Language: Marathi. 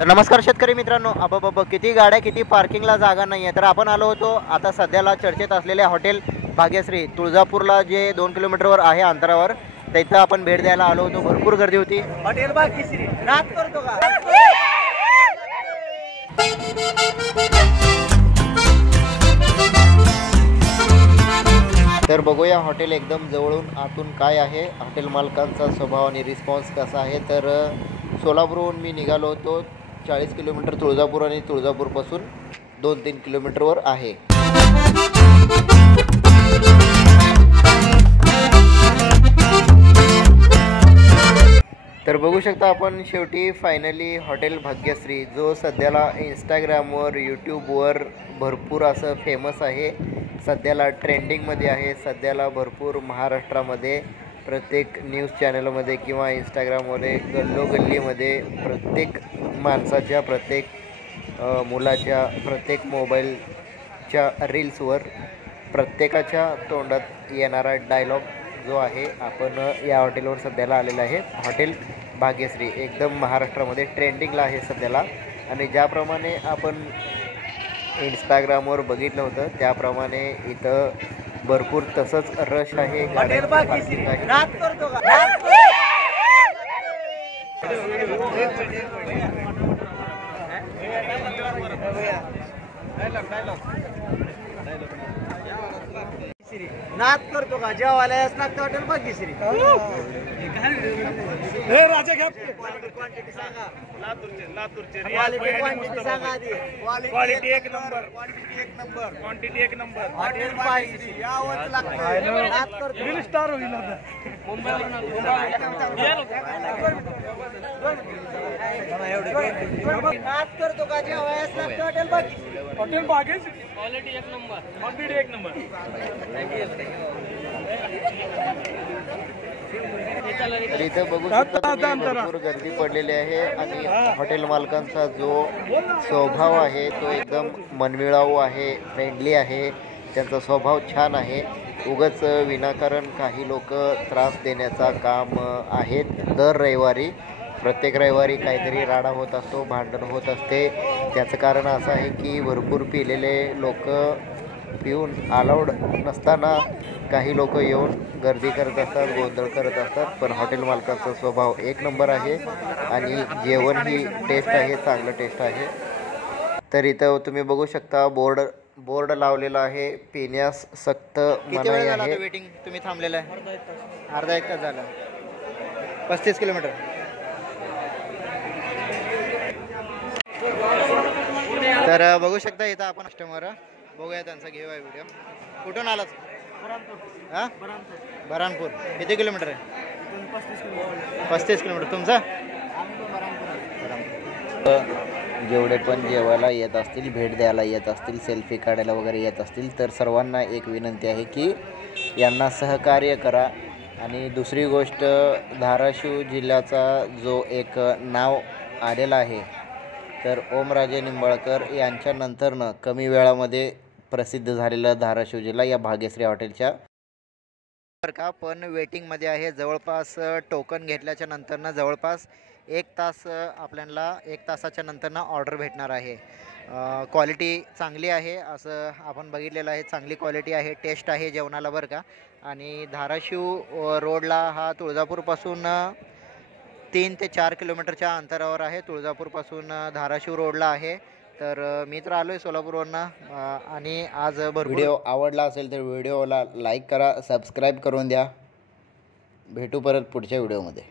तर नमस्कार शेतकरी मित्रांनो, किती गाड्या, किती पार्किंगला जागा नाही आहे. तर आपण आलो होतो आता सध्याला चर्चेत असलेल्या हॉटेल भाग्यश्री तुळजापूरला, जे 2 किलोमीटरवर आहे अंतरावर. तिथं आपण भेट द्यायला आलो होतो. भरपूर गर्दी होती. हॉटेल भाग्यश्री नाद करतो का? तर बघूया हॉटेल एकदम जवळून आतून काय आहे, हॉटेल मालकांचा स्वभाव आणि रिस्पॉन्स कसा आहे. तर सोलापूरहून मी निघालो होतो. 40 किलोमीटर तुळजापूर आणि तुळजापूरपासून 2-3 किलोमीटरवर आहे. तर बघू शकता आपण, शेवटी फायनली हॉटेल भाग्यश्री, जो सध्याला इंस्टाग्रामवर, यूट्यूबवर भरपूर असं फेमस आहे, सध्याला ट्रेंडिंगमध्ये आहे, सध्याला भरपूर महाराष्ट्रामध्ये प्रत्येक न्यूज चॅनलमध्ये किंवा इंस्टाग्राममध्ये, गल्लोगल्लीमध्ये, प्रत्येक माणसाच्या, प्रत्येक मुलाच्या, प्रत्येक मोबाईलच्या रील्सवर प्रत्येकाच्या तोंडात येणारा डायलॉग जो आहे, आपण या हॉटेलवर सध्याला आलेला आहे. हॉटेल भाग्यश्री एकदम महाराष्ट्रामध्ये ट्रेंडिंगला आहे सध्याला. आणि ज्याप्रमाणे आपण इंस्टाग्रामवर बघितलं होतं, त्याप्रमाणे इथं भरपूर तसंच रश आहे. हॉटेल भाग्यश्री नाद करतो का? नाद करतो का? जेवायला याच लागतं हॉटेल भाग्यश्री. राजा घ्या. क्वांटिटी सांगा. लातूरचे क्वांटिटी सांगा आधी. क्वालिटी एक नंबर. क्वांटिटी एक नंबर. हॉटेल भाग्यश्री यावंच लागतं. नाद करतो. स्टार होईल आता. नाद करतो का? जेवायलाच लागतं hotel Bhagyashree. Hotel Bhagyashree quality एक नंबर. क्वांटिटी एक नंबर. तर इथं बघू शकता तुम्ही, भरपूर गर्दी पडलेली आहे. आणि हॉटेल मालकांचा जो स्वभाव आहे तो एकदम मनमिळावू आहे, फ्रेंडली आहे. त्यांचा स्वभाव छान आहे. उगाच विनाकारण काही लोक त्रास देण्याचा काम आहेत. दर रविवारी, प्रत्येक रविवारी काहीतरी राडा होत असतो, भांडण होत असते. त्याचं कारण असं आहे की भरपूर पिलेले लोक, पिऊन अलाउड नसताना काही लोक येऊन गर्दी करत असतात, गोंधळ करत असतात. पण हॉटेल मालकाचा स्वभाव एक नंबर आहे आणि जेवण ही टेस्ट आहे, चांगलं टेस्ट आहे. तर इथं तुम्ही बघू शकता बोर्ड लावलेला आहे, पिण्यास सक्त मनाई आहे. वेटिंग तुम्ही थांबलेलं आहे? अर्धा एक तास झाला. 35 किलोमीटर. तर बघू शकता इथं आपण कस्टमर, बघूया त्यांचा, घेऊया व्हिडिओ. कुठून आलाच? हां, बऱ्हाणपूर. किती किलोमीटर आहे? 35 किलोमीटर. तुमचा? जेवढे पण जेवायला येत असतील, भेट द्यायला येत असतील, सेल्फी काढायला वगैरे येत असतील, तर सर्वांना एक विनंती आहे की यांना सहकार्य करा. आणि दुसरी गोष्ट, धाराशिव जिल्ह्याचा जो एक नाव आलेला आहे, तर ओमराजे निंबाळकर यांच्यानंतरनं कमी वेळामध्ये प्रसिद्ध झालेलं धाराशिव जिल्हा या भाग्यश्री हॉटेलच्या बरं का. पण वेटिंगमध्ये आहे. जवळपास टोकन घेतल्याच्या नंतरनं जवळपास 1 तास आपल्याला 1 तासाच्या नंतरनं ऑर्डर भेटणार आहे. क्वालिटी चांगली आहे असं आपण बघितलेलं आहे. चांगली क्वालिटी आहे, टेस्ट आहे जेवणाला बरं का. आणि धाराशिव रोडला हा तुळजापूरपासून 3 ते 4 किलोमीटरच्या अंतरावर आहे. तुळजापूरपासून धाराशिव रोडला आहे. तर मी तर आलो आहे सोलापूरवरनं. आणि आज व्हिडिओ आवडला असेल तर व्हिडिओला लाईक करा, सबस्क्राईब करून द्या. भेटू परत पुढच्या व्हिडिओमध्ये.